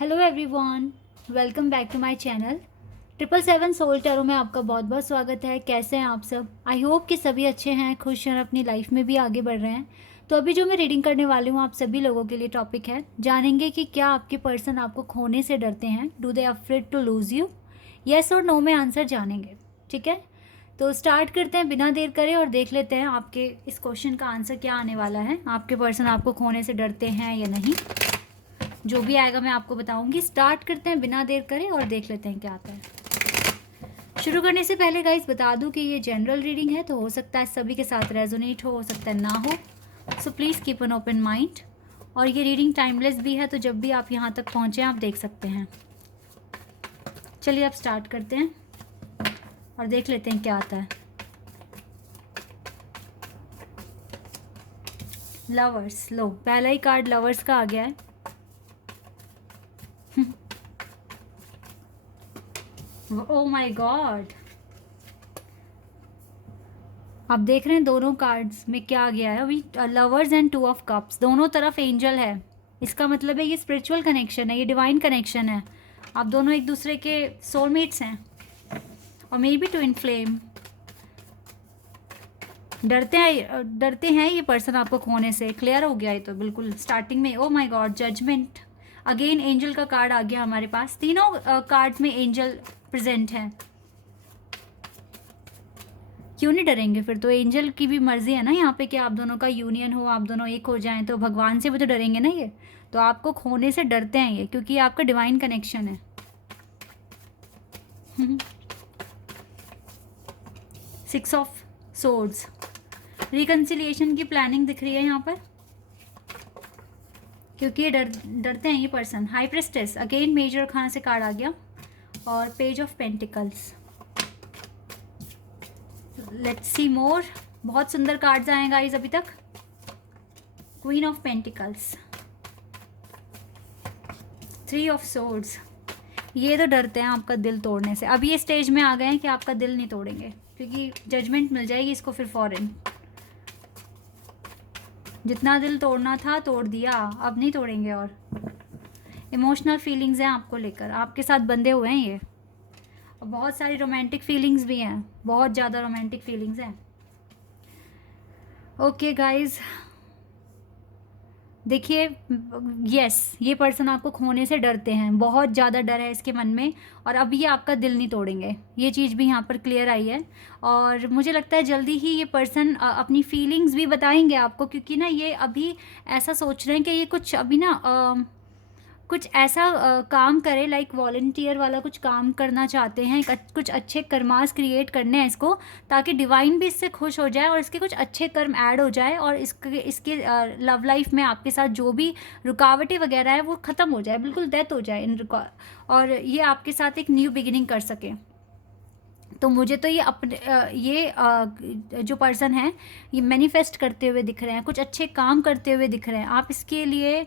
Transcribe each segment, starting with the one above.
Hello everyone, welcome back to my channel. 777 soul tarot में आपका बहुत बहुत स्वागत है। कैसे हैं आप सब? आई होप कि सभी अच्छे हैं, खुश हैं, अपनी लाइफ में भी आगे बढ़ रहे हैं। तो अभी जो मैं रीडिंग करने वाली हूँ आप सभी लोगों के लिए टॉपिक है, जानेंगे कि क्या आपके पर्सन आपको खोने से डरते हैं। Do they afraid to lose you? Yes और नो में आंसर जानेंगे। ठीक है, तो स्टार्ट करते हैं बिना देर करे और देख लेते हैं आपके इस क्वेश्चन का आंसर क्या आने वाला है। आपके पर्सन आपको खोने से डरते हैं या नहीं, जो भी आएगा मैं आपको बताऊंगी। स्टार्ट करते हैं बिना देर करे और देख लेते हैं क्या आता है। शुरू करने से पहले गाइस बता दूं कि ये जनरल रीडिंग है, तो हो सकता है सभी के साथ रेजोनेट हो सकता है ना हो। So please keep an open mind. और ये रीडिंग टाइमलेस भी है, तो जब भी आप यहाँ तक पहुँचे आप देख सकते हैं। चलिए अब स्टार्ट करते हैं और देख लेते हैं क्या आता है। लवर्स, लो पहला ही कार्ड लवर्स का आ गया है। ओह माय गॉड, आप देख रहे हैं दोनों कार्ड्स में क्या आ गया है अभी। लवर्स एंड 2 ऑफ कप्स, दोनों तरफ एंजल है। इसका मतलब है ये स्पिरिचुअल कनेक्शन है, ये डिवाइन कनेक्शन है। आप दोनों एक दूसरे के सोलमेट्स हैं और मे बी ट्विन फ्लेम। डरते हैं ये पर्सन आपको खोने से। क्लियर हो गया ये तो बिल्कुल स्टार्टिंग में। Oh my god, judgement. Again angel का कार्ड आ गया हमारे पास। तीनों कार्ड्स में एंजल प्रेजेंट हैं। क्यों नहीं डरेंगे फिर? तो एंजल की भी मर्जी है ना यहाँ पे कि आप दोनों का यूनियन हो, आप दोनों एक हो जाएं। तो भगवान से भी तो डरेंगे ना ये। तो आपको खोने से डरते हैं ये, क्योंकि ये आपका डिवाइन कनेक्शन है। 6 ऑफ सोर्ड्स, रिकन्सिलिएशन की प्लानिंग दिख रही है यहाँ पर, क्योंकि ये डरते हैं ये person. High priestess, again major खाना से कार्ड आ गया। और page of pentacles. Let's see more. बहुत सुंदर कार्ड्स आए हैं गाइस अभी तक। Queen of pentacles, 3 of swords. ये तो डरते हैं आपका दिल तोड़ने से। अब ये स्टेज में आ गए हैं कि आपका दिल नहीं तोड़ेंगे, क्योंकि जजमेंट मिल जाएगी इसको फिर फॉरन। जितना दिल तोड़ना था तोड़ दिया, अब नहीं तोड़ेंगे। और इमोशनल फीलिंग्स हैं आपको लेकर, आपके साथ बंधे हुए हैं ये। और बहुत सारी रोमांटिक फीलिंग्स भी हैं, बहुत ज़्यादा रोमांटिक फीलिंग्स हैं। ओके गाइस, देखिए, यस, ये पर्सन आपको खोने से डरते हैं, बहुत ज़्यादा डर है इसके मन में। और अब ये आपका दिल नहीं तोड़ेंगे, ये चीज़ भी यहाँ पर क्लियर आई है। और मुझे लगता है जल्दी ही ये पर्सन अपनी फीलिंग्स भी बताएंगे आपको, क्योंकि ना ये अभी ऐसा सोच रहे हैं कि ये कुछ अभी ना कुछ ऐसा काम करे, लाइक वॉलंटियर वाला कुछ काम करना चाहते हैं। कुछ अच्छे कर्मास क्रिएट करने हैं इसको, ताकि डिवाइन भी इससे खुश हो जाए और इसके कुछ अच्छे कर्म ऐड हो जाए। और इसके लव लाइफ में आपके साथ जो भी रुकावटें वगैरह है वो ख़त्म हो जाए, बिल्कुल डेथ हो जाए और ये आपके साथ एक न्यू बिगिनिंग कर सके। तो मुझे तो ये जो पर्सन है ये मैनिफेस्ट करते हुए दिख रहे हैं, कुछ अच्छे काम करते हुए दिख रहे हैं। आप इसके लिए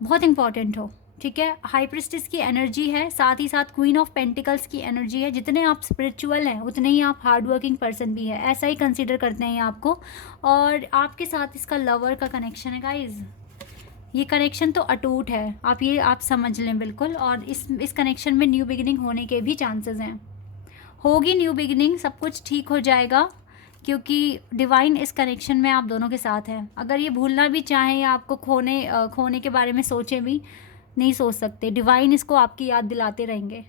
बहुत इंपॉर्टेंट हो, ठीक है। हाई प्रिस्टेस की एनर्जी है, साथ ही साथ क्वीन ऑफ पेंटिकल्स की एनर्जी है। जितने आप स्पिरिचुअल हैं उतने ही आप हार्ड वर्किंग पर्सन भी है, ऐसा ही कंसीडर करते हैं ये आपको। और आपके साथ इसका लवर का कनेक्शन है गाइज। ये कनेक्शन तो अटूट है, आप समझ लें बिल्कुल। और इस कनेक्शन में न्यू बिगिनिंग होने के भी चांसेस हैं। होगी न्यू बिगिनिंग, सब कुछ ठीक हो जाएगा, क्योंकि डिवाइन इस कनेक्शन में आप दोनों के साथ हैं। अगर ये भूलना भी चाहें या आपको खोने के बारे में सोचें भी, नहीं सोच सकते। डिवाइन इसको आपकी याद दिलाते रहेंगे।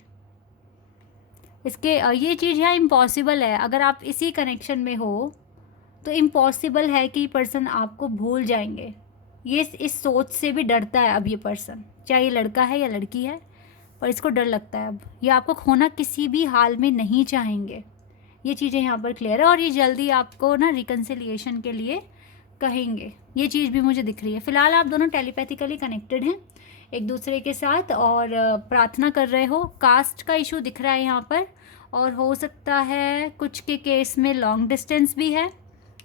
ये चीज़ है इम्पॉसिबल है। अगर आप इसी कनेक्शन में हो तो इम्पॉसिबल है कि पर्सन आपको भूल जाएंगे। ये इस सोच से भी डरता है अब ये पर्सन, चाहे ये लड़का है या लड़की है, पर इसको डर लगता है अब। ये आपको खोना किसी भी हाल में नहीं चाहेंगे, ये चीज़ें यहाँ पर क्लियर है। और ये जल्दी आपको ना रिकन्सिलिएशन के लिए कहेंगे, ये चीज़ भी मुझे दिख रही है। फ़िलहाल आप दोनों टेलीपैथिकली कनेक्टेड हैं एक दूसरे के साथ और प्रार्थना कर रहे हो। कास्ट का इशू दिख रहा है यहाँ पर, और हो सकता है कुछ के केस में लॉन्ग डिस्टेंस भी है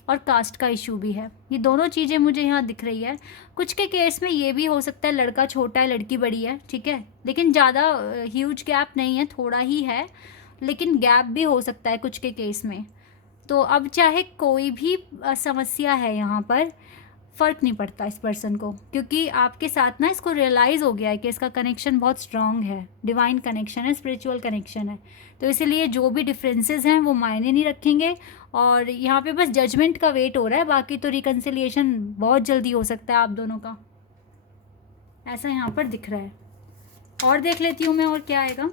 और कास्ट का इशू भी है। ये दोनों चीज़ें मुझे यहाँ दिख रही है। कुछ के केस में ये भी हो सकता है लड़का छोटा है लड़की बड़ी है, ठीक है, लेकिन ज़्यादा ह्यूज गैप नहीं है, थोड़ा ही है, लेकिन गैप भी हो सकता है कुछ के केस में। तो अब चाहे कोई भी समस्या है यहाँ पर, फ़र्क नहीं पड़ता इस पर्सन को, क्योंकि आपके साथ ना इसको रियलाइज़ हो गया है कि इसका कनेक्शन बहुत स्ट्रांग है, डिवाइन कनेक्शन है, स्पिरिचुअल कनेक्शन है। तो इसीलिए जो भी डिफरेंसेस हैं वो मायने नहीं रखेंगे, और यहाँ पे बस जजमेंट का वेट हो रहा है, बाकी तो रिकन्सिलिएशन बहुत जल्दी हो सकता है आप दोनों का, ऐसा यहाँ पर दिख रहा है। और देख लेती हूँ मैं और क्या आएगा।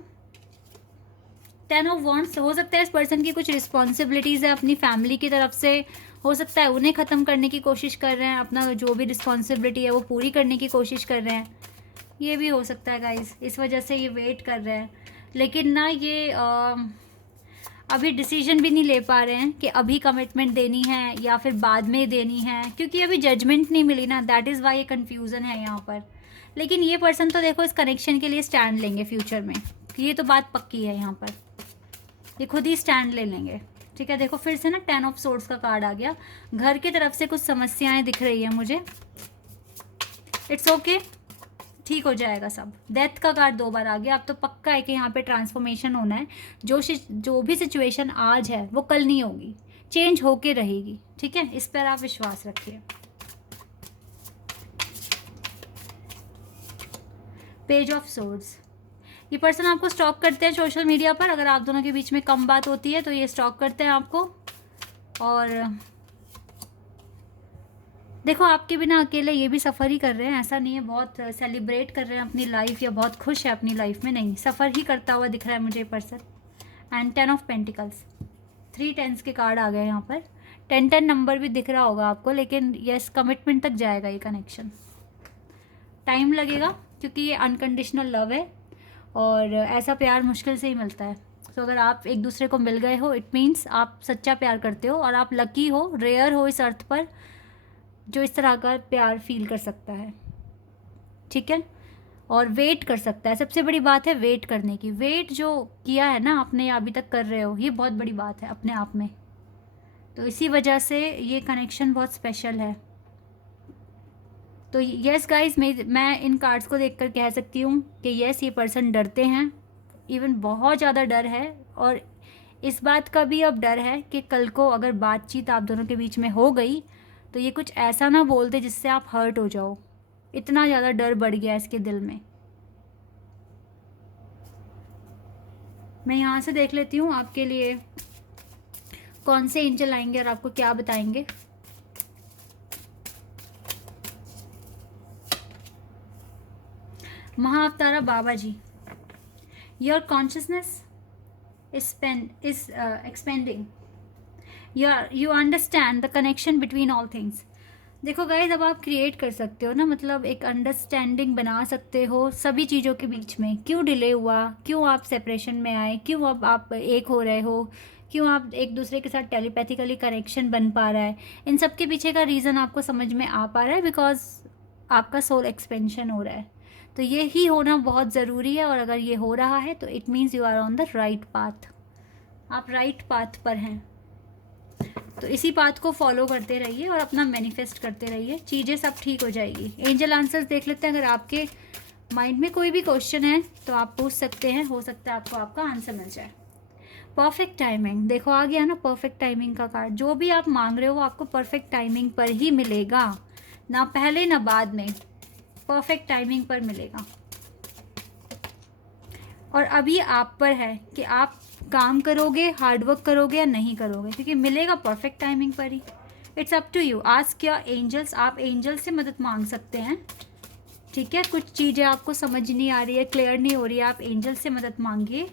10 ऑफ वॉन्ड्स, हो सकता है इस पर्सन की कुछ रिस्पॉन्सिबिलिटीज़ है अपनी फैमिली की तरफ से, हो सकता है उन्हें ख़त्म करने की कोशिश कर रहे हैं, अपना जो भी रिस्पॉन्सिबिलिटी है वो पूरी करने की कोशिश कर रहे हैं, ये भी हो सकता है गाइस, इस वजह से ये वेट कर रहे हैं। लेकिन ना ये अभी डिसीजन भी नहीं ले पा रहे हैं कि अभी कमिटमेंट देनी है या फिर बाद में देनी है, क्योंकि अभी जजमेंट नहीं मिली ना, दैट इज़ वाई ये कन्फ्यूज़न है यहाँ पर। लेकिन ये पर्सन तो देखो इस कनेक्शन के लिए स्टैंड लेंगे फ्यूचर में, ये तो बात पक्की है यहाँ पर, ये खुद ही स्टैंड ले लेंगे। ठीक है, देखो फिर से ना 10 ऑफ सोर्ड्स का कार्ड आ गया। घर की तरफ से कुछ समस्याएं दिख रही है मुझे, इट्स ओके, ठीक हो जाएगा सब। डेथ का कार्ड 2 बार आ गया। अब तो पक्का है कि यहाँ पे ट्रांसफॉर्मेशन होना है, जो भी सिचुएशन आज है वो कल नहीं होगी, चेंज होके रहेगी। ठीक है, इस पर आप विश्वास रखिए। पेज ऑफ सोर्ड्स, ये पर्सन आपको स्टॉक करते हैं सोशल मीडिया पर, अगर आप दोनों के बीच में कम बात होती है तो ये स्टॉक करते हैं आपको। और देखो आपके बिना अकेले ये भी सफ़र ही कर रहे हैं, ऐसा नहीं है बहुत सेलिब्रेट कर रहे हैं अपनी लाइफ या बहुत खुश है अपनी लाइफ में, नहीं, सफ़र ही करता हुआ दिख रहा है मुझे person. And 10 of pentacles, 3 tens के कार्ड आ गए यहाँ पर। 10 नंबर भी दिख रहा होगा आपको, लेकिन यस कमिटमेंट तक जाएगा ये कनेक्शन। टाइम लगेगा क्योंकि ये अनकंडीशनल लव है और ऐसा प्यार मुश्किल से ही मिलता है। तो अगर आप एक दूसरे को मिल गए हो, इट मीन्स आप सच्चा प्यार करते हो और आप लकी हो, रेयर हो इस अर्थ पर जो इस तरह का प्यार फील कर सकता है। ठीक है, और वेट कर सकता है। सबसे बड़ी बात है वेट करने की। वेट जो किया है ना आपने, अभी तक कर रहे हो, ये बहुत बड़ी बात है अपने आप में। तो इसी वजह से ये कनेक्शन बहुत स्पेशल है। तो यस गाइस, मैं इन कार्ड्स को देखकर कह सकती हूँ कि यस ये पर्सन डरते हैं, इवन बहुत ज़्यादा डर है। और इस बात का भी अब डर है कि कल को अगर बातचीत आप दोनों के बीच में हो गई तो ये कुछ ऐसा ना बोल दे जिससे आप हर्ट हो जाओ, इतना ज़्यादा डर बढ़ गया इसके दिल में। मैं यहाँ से देख लेती हूँ आपके लिए कौन से एंजल आएंगे और आपको क्या बताएंगे। Mahavatar Baba ji, your consciousness is expanding. You understand the connection between all things. देखो गाइज, अब आप क्रिएट कर सकते हो ना, मतलब एक अंडरस्टैंडिंग बना सकते हो सभी चीज़ों के बीच में। क्यों डिले हुआ, क्यों आप सेपरेशन में आए, क्यों अब आप एक हो रहे हो, क्यों आप एक दूसरे के साथ टेलीपैथिकली कनेक्शन बन पा रहा है, इन सब के पीछे का रीज़न आपको समझ में आ पा रहा है, बिकॉज आपका सोल एक्सपेंशन हो रहा है। तो ये ही होना बहुत ज़रूरी है, और अगर ये हो रहा है तो it means you are on the right path, आप राइट पाथ पर हैं। तो इसी पाथ को फॉलो करते रहिए और अपना मैनिफेस्ट करते रहिए, चीज़ें सब ठीक हो जाएगी। एंजल आंसर्स देख लेते हैं। अगर आपके माइंड में कोई भी क्वेश्चन है तो आप पूछ सकते हैं, हो सकता है आपको आपका आंसर मिल जाए। परफेक्ट टाइमिंग, देखो आ गया ना परफेक्ट टाइमिंग का कार्ड। जो भी आप मांग रहे हो आपको परफेक्ट टाइमिंग पर ही मिलेगा, ना पहले ना बाद में, परफेक्ट टाइमिंग पर मिलेगा। और अभी आप पर है कि आप काम करोगे, हार्डवर्क करोगे या नहीं करोगे, क्योंकि मिलेगा परफेक्ट टाइमिंग पर ही। It's up to you. Ask your angels, आप एंजल से मदद मांग सकते हैं। ठीक है, कुछ चीज़ें आपको समझ नहीं आ रही है, क्लियर नहीं हो रही है, आप एंजल से मदद मांगिए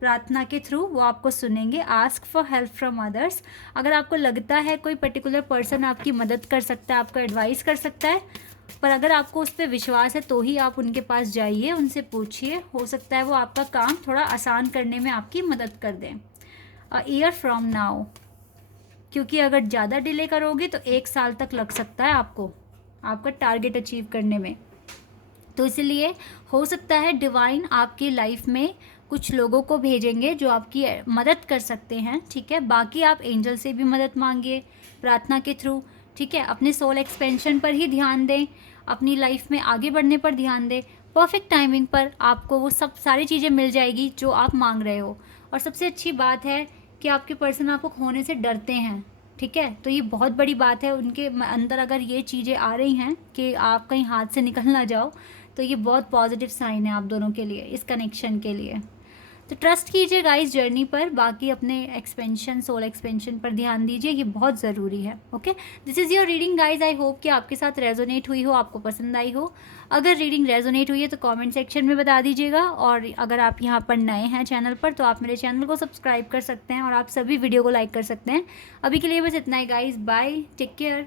प्रार्थना के थ्रू, वो आपको सुनेंगे। Ask for help from others. अगर आपको लगता है कोई पर्टिकुलर पर्सन आपकी मदद कर सकता है, आपको एडवाइस कर सकता है, पर अगर आपको उस पर विश्वास है तो ही आप उनके पास जाइए, उनसे पूछिए, हो सकता है वो आपका काम थोड़ा आसान करने में आपकी मदद कर दें। अ ईयर फ्रॉम नाउ, क्योंकि अगर ज़्यादा डिले करोगे तो 1 साल तक लग सकता है आपको आपका टारगेट अचीव करने में। तो इसलिए हो सकता है डिवाइन आपकी लाइफ में कुछ लोगों को भेजेंगे जो आपकी मदद कर सकते हैं। ठीक है, बाकी आप एंजल से भी मदद मांगिए प्रार्थना के थ्रू। ठीक है, अपने सोल एक्सपेंशन पर ही ध्यान दें, अपनी लाइफ में आगे बढ़ने पर ध्यान दें। परफेक्ट टाइमिंग पर आपको वो सब सारी चीज़ें मिल जाएगी जो आप मांग रहे हो। और सबसे अच्छी बात है कि आपके पर्सन आपको खोने से डरते हैं। ठीक है, तो ये बहुत बड़ी बात है उनके अंदर। अगर ये चीज़ें आ रही हैं कि आप कहीं हाथ से निकल ना जाओ, तो ये बहुत पॉजिटिव साइन है आप दोनों के लिए, इस कनेक्शन के लिए। तो ट्रस्ट कीजिए गाइस जर्नी पर, बाकी अपने एक्सपेंशन, सोल एक्सपेंशन पर ध्यान दीजिए, ये बहुत ज़रूरी है। Okay, this is your reading guys. I hope कि आपके साथ रेजोनेट हुई हो, आपको पसंद आई हो। अगर रीडिंग रेजोनेट हुई है तो कमेंट सेक्शन में बता दीजिएगा, और अगर आप यहाँ पर नए हैं चैनल पर तो आप मेरे चैनल को सब्सक्राइब कर सकते हैं, और आप सभी वीडियो को लाइक कर सकते हैं। अभी के लिए बस इतना ही गाइस, बाय, टेक केयर।